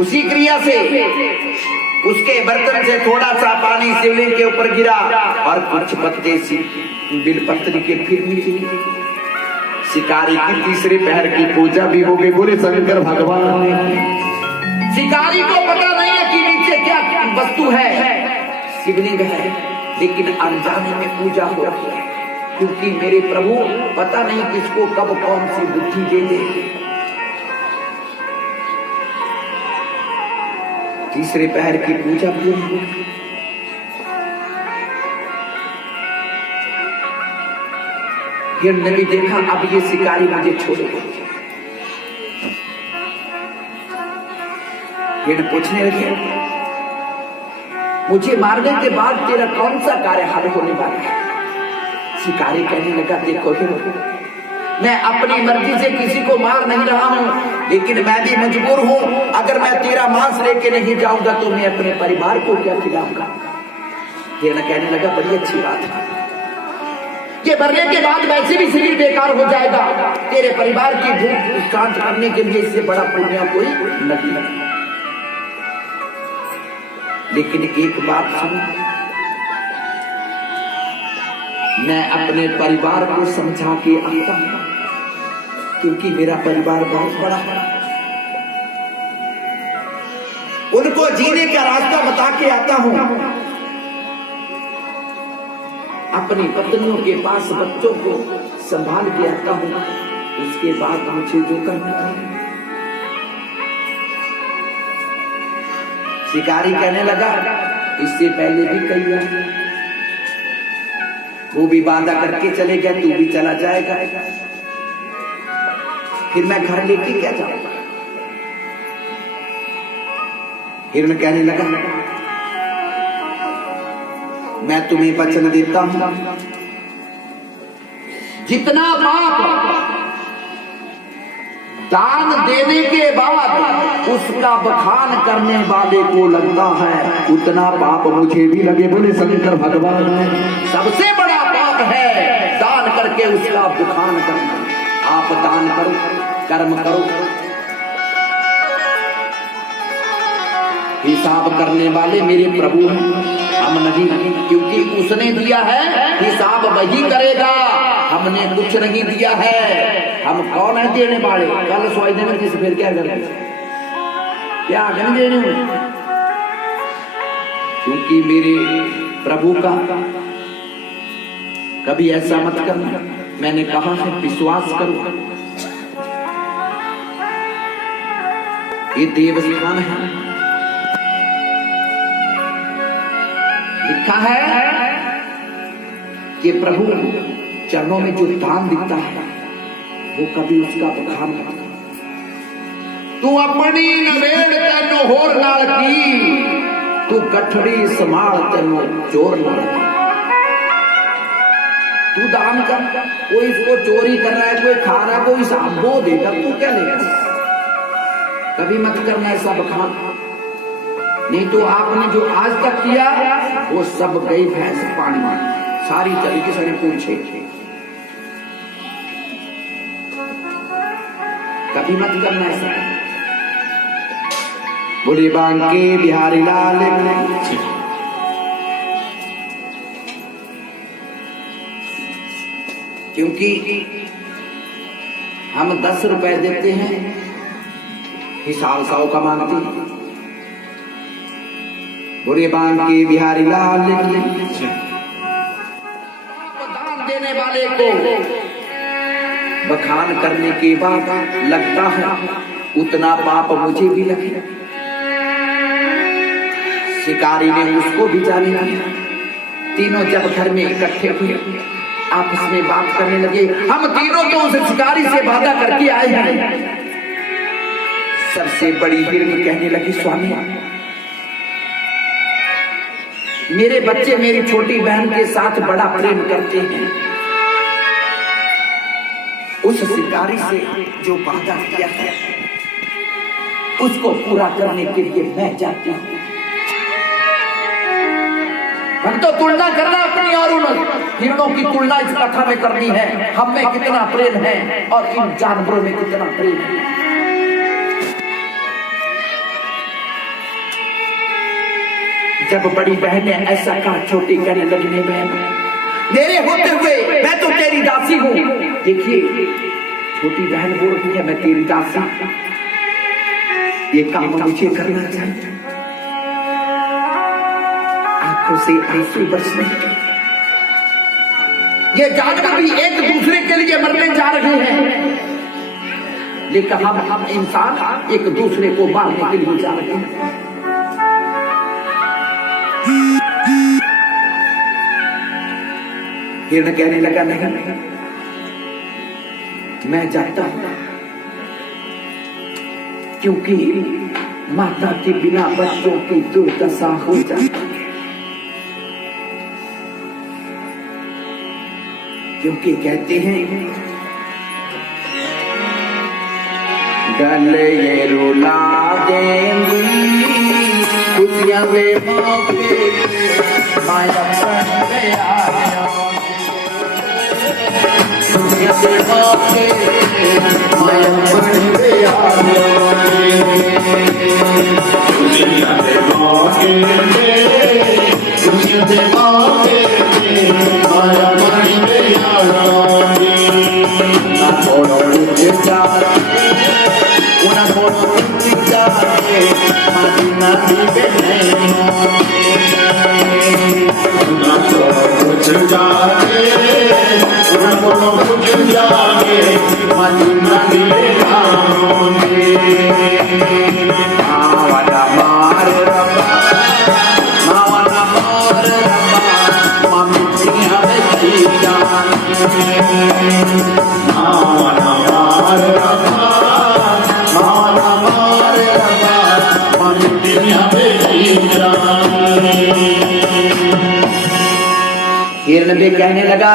उसी क्रिया से उसके बर्तन से थोड़ा सा पानी शिवलिंग के ऊपर गिरा और कुछ पत्ते सी बिलपत्र के फिर मिले। शिकारी की तीसरे पहर की पूजा भी हो गई। बोले शंकर भगवान ने। शिकारी को पता नहीं है कि नीचे क्या वस्तु है, शिवलिंग है, लेकिन अनजाने में पूजा हो रही है, क्योंकि मेरे प्रभु पता नहीं किसको कब कौन सी बुद्धि दे दे। तीसरे पहर की पूजा पूरी हुई। हिरण ने भी देखा अब ये शिकारी मुझे छोड़ेगा। हिरण पूछने लगे, मुझे मारने के बाद तेरा कौन सा कार्य हल होने वाला है? शिकारी कहने लगा, देखो हिरण, मैं अपनी मर्जी से किसी को मार नहीं रहा हूं, लेकिन मैं भी मजबूर हूं। अगर मैं तेरा मांस लेके नहीं जाऊंगा तो मैं अपने परिवार को क्या खिलाऊंगा? हिरण कहने लगा, बड़ी अच्छी बात है, ये मरने के बाद वैसे भी शरीर बेकार हो जाएगा, तेरे परिवार की भूख शांत करने के लिए इससे बड़ा पुण्य कोई नहीं है। लेकिन एक बात सुन, मैं अपने परिवार को समझा के आता हूं, क्योंकि मेरा परिवार बहुत बड़ा है। उनको जीने का रास्ता बता के आता हूं। अपनी पत्नियों के पास बच्चों को संभाल के आता हूं, उसके बाद मुझे जो करना है। शिकारी कहने लगा, इससे पहले भी कई बार वो भी वादा करके चले गया, तू भी चला जाएगा, फिर मैं घर लेके क्या जाऊंगा? हिरण कहने लगा, मैं तुम्हें वचन देता हूं, जितना पाप दान देने के बाद उसका बखान करने वाले को लगता है, उतना पाप मुझे भी लगे। बोले शंकर भगवान। सबसे बड़ा पाप है दान करके उसका बखान करना। आप दान करो, कर्म करो, हिसाब करने वाले मेरे प्रभु हैं, हम नहीं, क्योंकि उसने दिया है हिसाब वही करेगा, हमने कुछ नहीं दिया है। हम कौन है देने वाले? कल सोच देने जिस फिर क्या करेंगे, क्या आगे देने में? क्योंकि मेरे प्रभु का कभी ऐसा मत करना, मैंने कहा है विश्वास करो, ये देवस्थान है। लिखा है कि प्रभु चरणों में जो दान देता है वो कभी उसका बखान मत कर। तू अपनी नवेड़ तेनो होर नाल की, तू गठड़ी संभाल तेनो चोर नाल की। तू दान कर, कोई इसको चोरी कर रहा है, कोई खा रहा है, कोई हिसाब वो देगा, तू क्या लेगा? कभी मत करना ऐसा बखान, नहीं तो आपने जो आज तक किया वो सब गई भैंस पानी में, सारी चली किसी ने पूछे। कभी मत करना ऐसा। बोले बांके बिहारी लाल, क्योंकि हम 10 रुपए देते हैं, हिसाब 100 का मांगते हैं। बोले बांके बिहारी लाल, दान देने वाले को बखान करने के बाद लगता है उतना पाप मुझे भी लगे। शिकारी ने उसको भी जाने लगा। तीनों जब घर में इकट्ठे हुए आपस में बात करने लगे, हम तीनों तो उस शिकारी से वादा करके आए हैं। सबसे बड़ी हिरनी कहने लगी, स्वामी मेरे बच्चे मेरी छोटी बहन के साथ बड़ा प्रेम करते हैं, उस शिकारी से जो वादा किया है उसको पूरा करने के लिए मैं जाती हूँ। हम तो तुलना करना अपनी और उन हिरणों की तुलना इस कथा में करनी है, हम में कितना प्रेम है और इन जानवरों में कितना प्रेम है। जब बड़ी बहन ने ऐसा कहा, छोटी कहने लगी, नहीं बहन, मेरे होते हुए मैं तो तेरी दासी हूँ। देखिए छोटी बहन बोल रही है, मैं तेरी दासी, ये काम मुझे करना चाहिए। आंखों से आंसू बरसने लगे। ये जानवर भी एक दूसरे के लिए मरने जा रहे हैं, लेकिन हम इंसान एक दूसरे को मारने के लिए जा रहे हैं। हिरण कहने लगा, नहीं मैं जाता हूं, क्योंकि माता के बिना बच्चों की दुर्दशा हो जाती है। क्योंकि कहते हैं गले ये रुला देंगी खुशियां वे मौके माया पे आया, खुशियां वे मौके माया पे आया, खुशियां वे मौके खुशियां वे मौके माया पे आया। ना छोड़ो मुझे जाने, ना छोड़ो मुझे जाने, मदीना की बेनैया। ना छोड़ो मुझे जाने, ना छोड़ो मुझे जाने, मदीना की बेनैया। मावना मार रब्बा, मावना मार रब्बा, ममितिया बेटी जान। मावना मार रब्बा, मावना मार रब्बा, ममितिया बेटी जान। हिरण भी कहने लगा,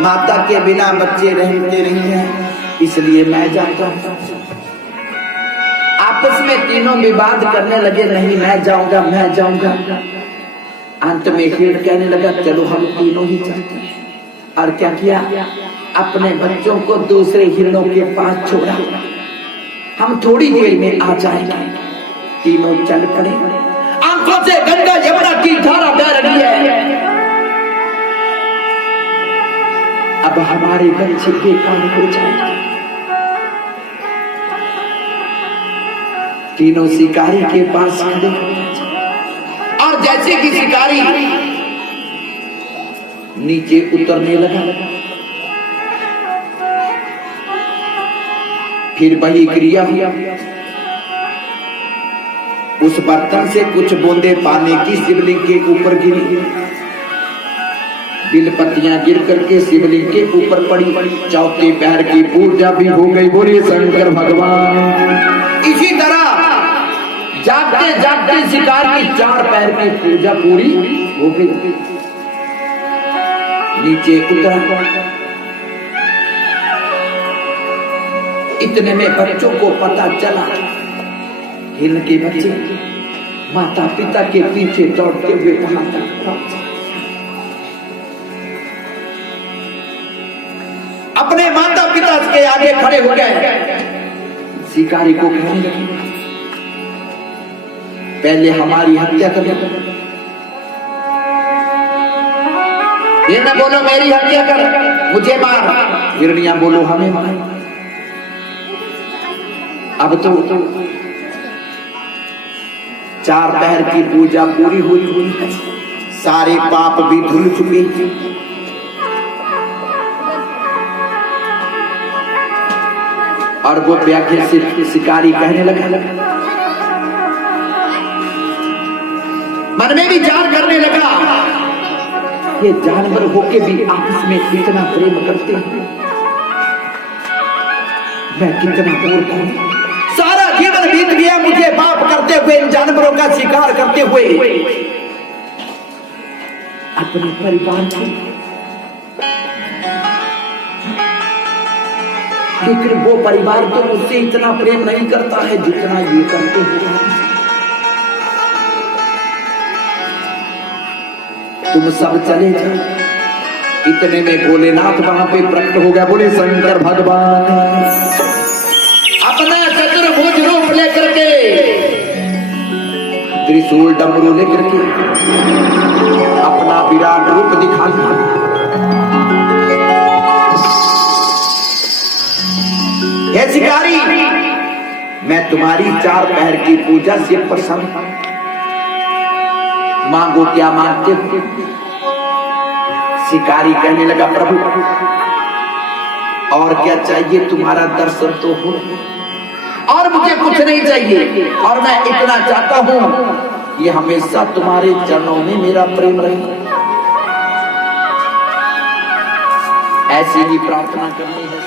माता के बिना बच्चे रहते नहीं हैं, इसलिए मैं जाता हूं। आपस में तीनों विवाद करने लगे, नहीं मैं जाऊंगा, मैं जाऊंगा। अंत में हिरण कहने लगा, चलो हम तीनों ही चलते हैं। और क्या किया, अपने बच्चों को दूसरे हिरणों के पास छोड़ा, हम थोड़ी देर में आ जाएंगे। तीनों चल पड़े। आंखों से गंगा यमुना की धारा बह रही है। अब हमारे बच्चे बेकार हो जाएंगे। तीनों शिकारी के पास खड़े, और जैसे कि शिकारी नीचे उतरने लगा, फिर वही क्रिया हुआ। उस बर्तन से कुछ बूंदे पानी की शिवलिंग के ऊपर गिरी, बिलपत्तियां गिर करके शिवलिंग के ऊपर पड़ी। चौथे पैर की पूजा भी हो गई। बोलिए शंकर भगवान। इसी तरह जागते जागते शिकार की 4 पैर की पूजा पूरी हो गई। नीचे उतरा, इतने में बच्चों को पता चला। हिरण के बच्चे माता पिता के पीछे दौड़ते हुए वहां तक अपने माता पिता के आगे खड़े हो गए। शिकारी को कहने लगे, पहले हमारी हत्या कर दो। ये न बोलो मेरी हत्या कर, मुझे मार। हिरनियां बोलो हमें मार। अब तो 4 पहर की पूजा पूरी हुई है, सारे पाप भी धुल चुके हैं। और वो व्याख्या से शिकारी कहने लगा, मन में विचार करने लगा, ये जानवर होके भी आपस में कितना प्रेम करते हैं, मैं कितना मूर्ख हूं। सारा जीवन बीत गया मुझे पाप करते हुए, इन जानवरों का शिकार करते हुए। अपने परिवार को, लेकिन वो परिवार तो मुझसे इतना प्रेम नहीं करता है जितना ये करते हैं। तुम सब चले जाओ। इतने में भोलेनाथ वहां पे प्रकट हो गया। बोले शंकर भगवान। अपना चतुर्भुज रूप लेकर के, त्रिशूल डमरू लेकर के अपना विराट रूप दिखा दिया। हे शिकारी, मैं तुम्हारी 4 पहर की पूजा से प्रसन्न हूं। मांगो क्या मांगते हो? शिकारी कहने लगा, प्रभु और क्या चाहिए? तुम्हारा दर्शन तो हो, और मुझे कुछ नहीं चाहिए। और मैं इतना चाहता हूं ये हमेशा तुम्हारे चरणों में मेरा प्रेम रहे। ऐसी ही प्रार्थना करनी है।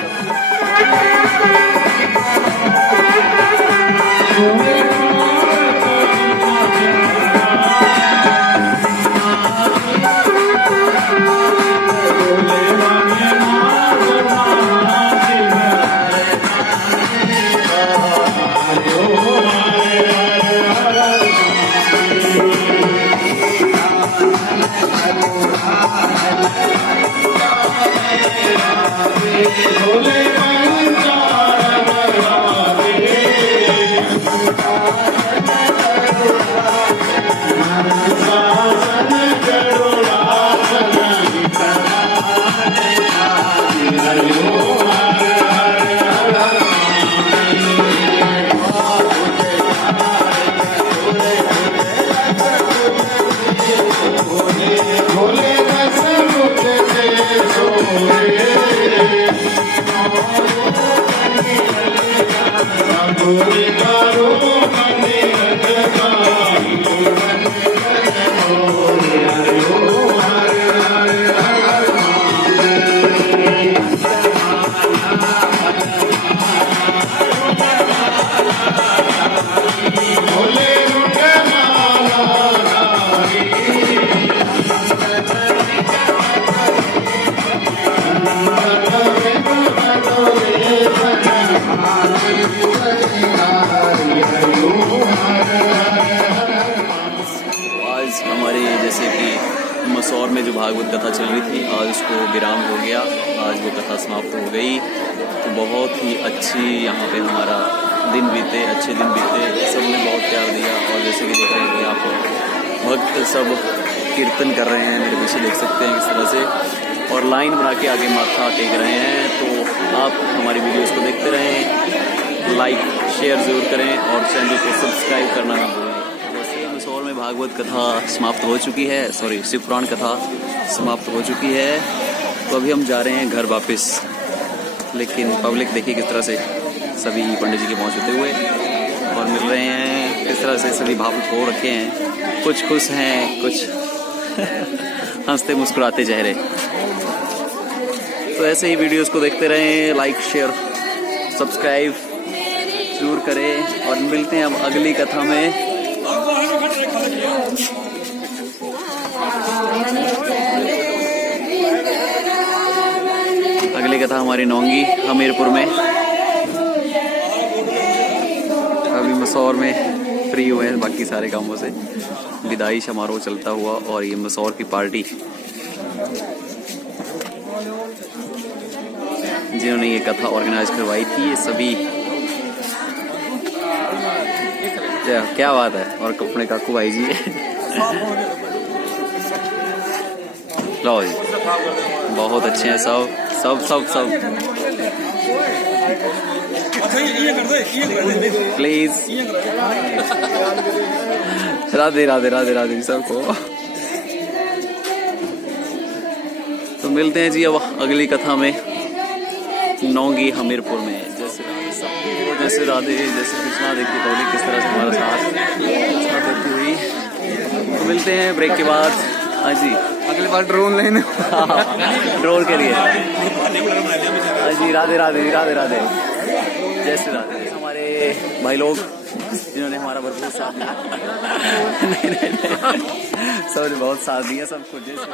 मसौर में जो भागवत कथा चल रही थी, आज उसको विराम हो गया। आज वो कथा समाप्त हो गई। तो बहुत ही अच्छी यहाँ पे हमारा दिन बीते, अच्छे दिन बीते। सबने बहुत प्यार दिया। और जैसे कि देख रहे हैं कि यहाँ पर भक्त सब कीर्तन कर रहे हैं, मेरे पीछे देख सकते हैं किस तरह से, और लाइन बना के आगे माथा टेक रहे हैं। तो आप हमारी वीडियोज़ को देखते रहें, लाइक शेयर ज़रूर करें और चैनल को सब्सक्राइब करना ना भूलें। जैसे मसौर में भागवत कथा समाप्त हो चुकी है, सॉरी शिव पुराण कथा समाप्त हो चुकी है। तो अभी हम जा रहे हैं घर वापस। लेकिन पब्लिक देखिए किस तरह से सभी पंडित जी के पहुँचते हुए और मिल रहे हैं, किस तरह से सभी भावुक हो रखे हैं, कुछ खुश हैं, कुछ हंसते मुस्कुराते चेहरे। तो ऐसे ही वीडियोस को देखते रहें, लाइक शेयर सब्सक्राइब जरूर करें और मिलते हैं अब अगली कथा में। अगली कथा हमारी नौंगी हमीरपुर में। अभी मसौर में फ्री हुए हैं बाकी सारे कामों से, विदाई समारोह चलता हुआ और ये मसौर की पार्टी जिन्होंने ये कथा ऑर्गेनाइज करवाई थी, ये सभी क्या बात है। और अपने काकू भाई जी लो जी, बहुत अच्छे हैं सब सब सब सब। प्लीज राधे राधे राधे राधे सबको। तो मिलते हैं जी अब अगली कथा में नौंगी हमीरपुर में। जैसे राधे जैसे कृष्णा, देखिए पब्लिक किस तरह से हमारा साथ देती हुई। तो मिलते हैं ब्रेक के बाद। हाँ जी, अगली बार ड्रोन लेने ड्रोन के लिए। हाँ जी, राधे राधे राधे राधे जैसे राधे। हमारे भाई लोग जिन्होंने हमारा भरपूर साथ दिया नहीं, सब बहुत साथ दिया सबको। जैसे